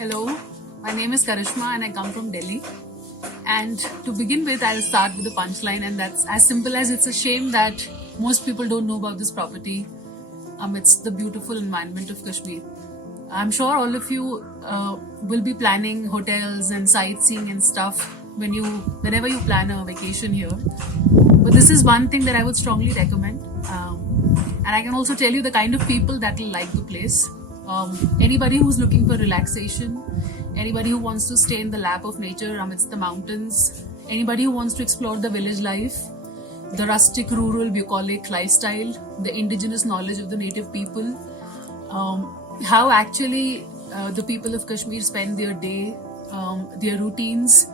Hello, my name is Karishma and I come from Delhi. And to begin with, I'll start with the punchline, and that's as simple as it's a shame that most people don't know about this property amidst the beautiful environment of Kashmir. I'm sure all of you will be planning hotels and sightseeing and stuff whenever you plan a vacation here. But this is one thing that I would strongly recommend. And I can also tell you the kind of people that will like the place. Anybody who's looking for relaxation, anybody who wants to stay in the lap of nature amidst the mountains, anybody who wants to explore the village life, the rustic, rural, bucolic lifestyle, the indigenous knowledge of the native people, how actually the people of Kashmir spend their day, their routines.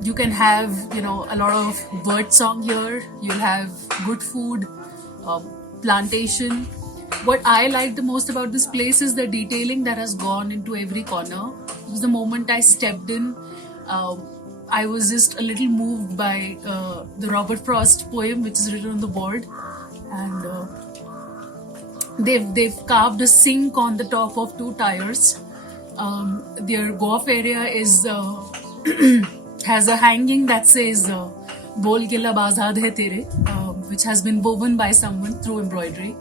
You can have, a lot of bird song here. You'll have good food, plantation. What I like the most about this place is the detailing that has gone into every corner. Because the moment I stepped in, I was just a little moved by the Robert Frost poem, which is written on the board, and they've carved a sink on the top of two tires. Their golf area is has a hanging that says "Bol ke lab azad hai tere," which has been woven by someone through embroidery.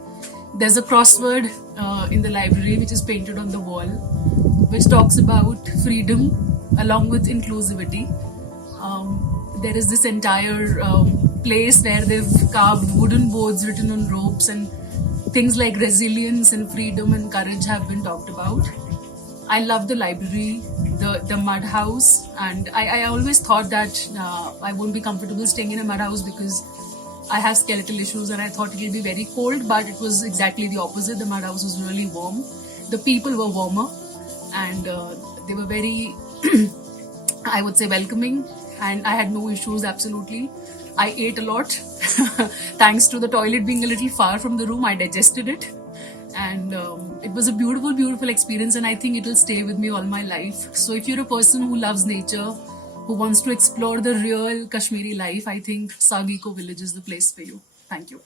There's a crossword in the library which is painted on the wall, which talks about freedom along with inclusivity. There is this entire place where they've carved wooden boards written on ropes, and things like resilience and freedom and courage have been talked about. I love the library, the mud house, and I always thought that I won't be comfortable staying in a mud house because I have skeletal issues and I thought it would be very cold, but it was exactly the opposite. The mud house was really warm. The people were warmer, and they were very, I would say, welcoming, and I had no issues, absolutely. I ate a lot. Thanks to the toilet being a little far from the room, I digested it. And it was a beautiful, beautiful experience, and I think it will stay with me all my life. So if you're a person who loves nature, who wants to explore the real Kashmiri life, I think Sagg Eco Village is the place for you. Thank you.